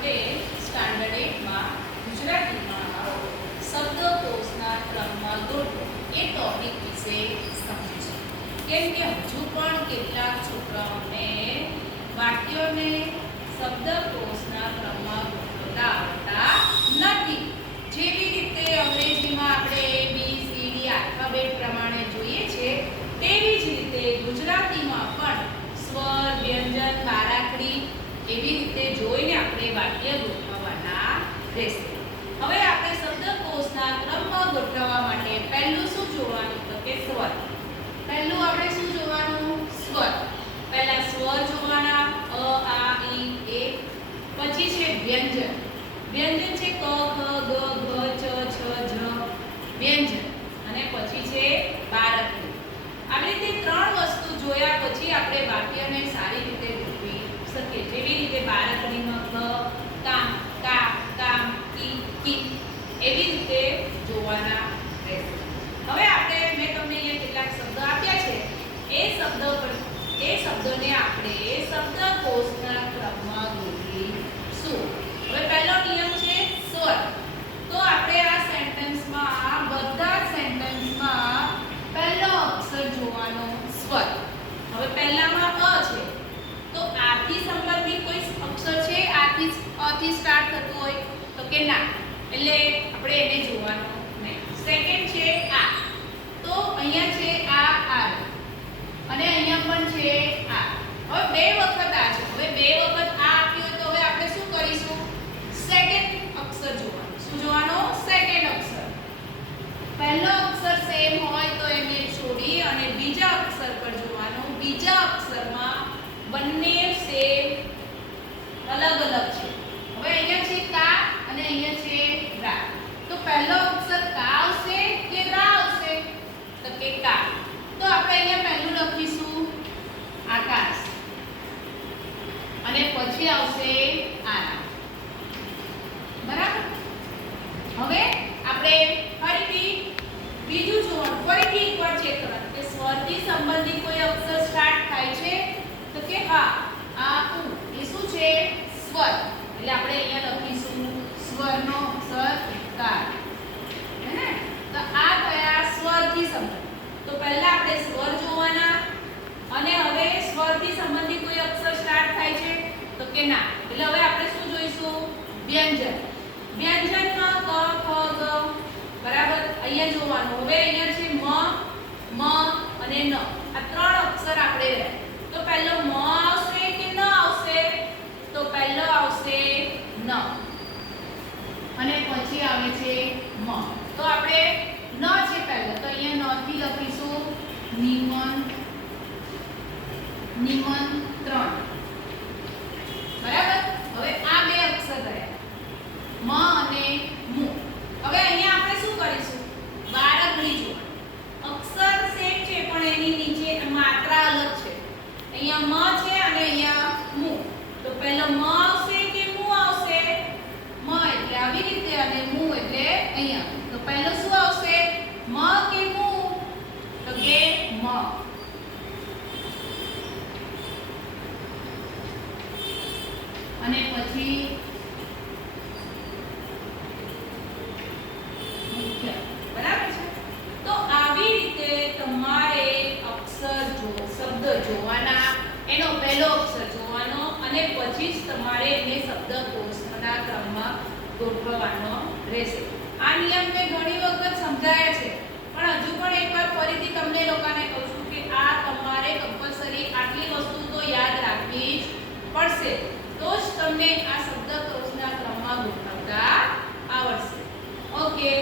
આપણે સ્ટાન્ડર્ડ 8 માં ગુજરાતીમાં શબ્દકોશના ક્રમમાં ગોઠવો એ ટોપિક વિશે સમજીશું. કેમ કે હજુ પણ કેટલાક છોકરાઓને વાક્યોને શબ્દકોશના ક્રમમાં ગોઠવતા આવડતા નથી. જેવી રીતે અંગ્રેજીમાં આપણે ABCD આલ્ફાબેટ પ્રમાણે જોઈએ છે તેવી જ રીતે ગુજરાતીમાં પણ સ્વર, વ્યંજન, બારાકડી એવી રીતે જોઈને આપણે વાક્ય ગોઠવવાના રહેશે. હવે આપણે શબ્દકોશના ક્રમમાં ગોઠવવા માટે પહેલું શું જોવાનું તો કે સ્વર. પહેલું આપણે શું જોવાનું? સ્વર. પહેલા સ્વર જોવાના અ, આ, ઈ, એ. પછી છે વ્યંજન. વ્યંજન છે ક, ખ, ગ, ઘ, ચ, છ, જ વ્યંજન. અને પછી છે બારાકડી. આવી રીતે ત્રણ વસ્તુ જોયા પછી આપણે વાક્યને સારી રીતે ગોઠવી શકીએ. જેવી રીતે બારાકડીમાં ક, કામ, કા, કામ, કી, કી એવી રીતે જોવાના રહેશે. હવે આપણે મેં તમને અહીંયા કેટલાક શબ્દ આપ્યા છે એ શબ્દોને આપણે શબ્દકોશના ક્રમમાં ગોઠવીશું. હવે પહેલો નિયમ છે સ્વર. તો આપણે આ સેન્ટેન્સમાં બધા સેન્ટેન્સમાં પહેલો અક્ષર જોવાનો સ્વર. હવે પહેલામાં અ છે તો આ થી સંબંધિત કોઈ અક્ષર છે? આ થી સ્ટાર્ટ થતું હોય તો કે ના, એટલે આપણે એને જોવાનું નહીં. સેકન્ડ છે આ, તો અહીંયા છે આ અને અહીંયા પણ છે આ. હવે બે વખત આ છે. હવે બે વખત આ આપ્યું તો હવે આપણે શું કરીશું? સેકન્ડ અક્ષર જોવાનું. શું જોવાનું? સેકન્ડ અક્ષર. પહેલો અક્ષર સેમ હોય તો એને છોડી અને બીજા અક્ષર પર જોવાનું. બીજા અક્ષરમાં બંને સેમ અલગ અલગ છે. હવે અહીંયા છે કા અને અહીંયા છે રા. તો પહેલો અક્ષર કા આવશે કે રા આવશે? તો કે કા. તો આપણે અહીંયા પહેલું લખીશું આકાશ અને પછી આવશે આરા. બરાબર? હવે આપણે ફરીથી બીજું જોવાનું. ફરીથી એકવાર ચેક કરવાનું કે સ્વરથી સંબંધિત કોઈ અક્ષર સ્ટાર્ટ થાય છે તો કે હા આ ઉ એ શું છે? સ્વર. એટલે આપણે અહીંયા લખીશું સ્વરનો અક્ષર કાર. હે ને? તો આ કયા સ્વરથી સંબંધિત. તો પહેલા આપણે સ્વર જોવાના અને હવે સ્વરથી સંબંધિત કોઈ અક્ષર સ્ટાર્ટ થાય છે તો કે ના, એટલે હવે આપણે શું જોઈશું? વ્યંજન. વ્યંજનમાં ક, ખ, ગ. બરાબર? અહીંયા જોવાનું. હવે અહીંયા છે મ અને ન. આ ત્રણ અક્ષર આપણે રહ્યા. તો પહેલો મ આવશે કે ન આવશે? તો પહેલો આવશે ન અને પછી આવે છે મ. તો આપણે ન છે પહેલો, તો અહીંયા ન થી લખીશું નિમંત્રણ. બરાબર? હવે આ બે અક્ષર રહ્યા મ અને મુ. હવે અહીંયા આપણે શું કરીશું? બારાકડી જોવાનું. અક્ષર સેમ છે પણ એની નીચે માત્રા અલગ છે. અહીંયા મ છે અને અહીંયા મુ. તો પહેલો મ આવશે કે મુ આવશે? મ એટલે આવી રીતે અને મુ એટલે અહીંયા. તો પહેલો શું આવશે? મ કે મુ? તો કે મ. અને પછી મુખ્ય. બરાબર છે? તો આવી રીતે તમારે શબ્દ જોવાના, એનો પહેલો અક્ષર જોવાનો અને પછી જ તમારે એને શબ્દકોશના ક્રમમાં ગોઠવવાનો રહેશે. આ નિયમ મેં ઘણી વખત સમજાયા છે પણ હજુ પણ એકવાર ફરીથી તમને લોકોને કહું છું કે આ તમારે કમ્પલસરી આટલી વસ્તુ તો યાદ રાખવી જ પડશે. તો જ તમને આ શબ્દકોશના ક્રમમાં ગોઠવતા આવડશે. ઓકે.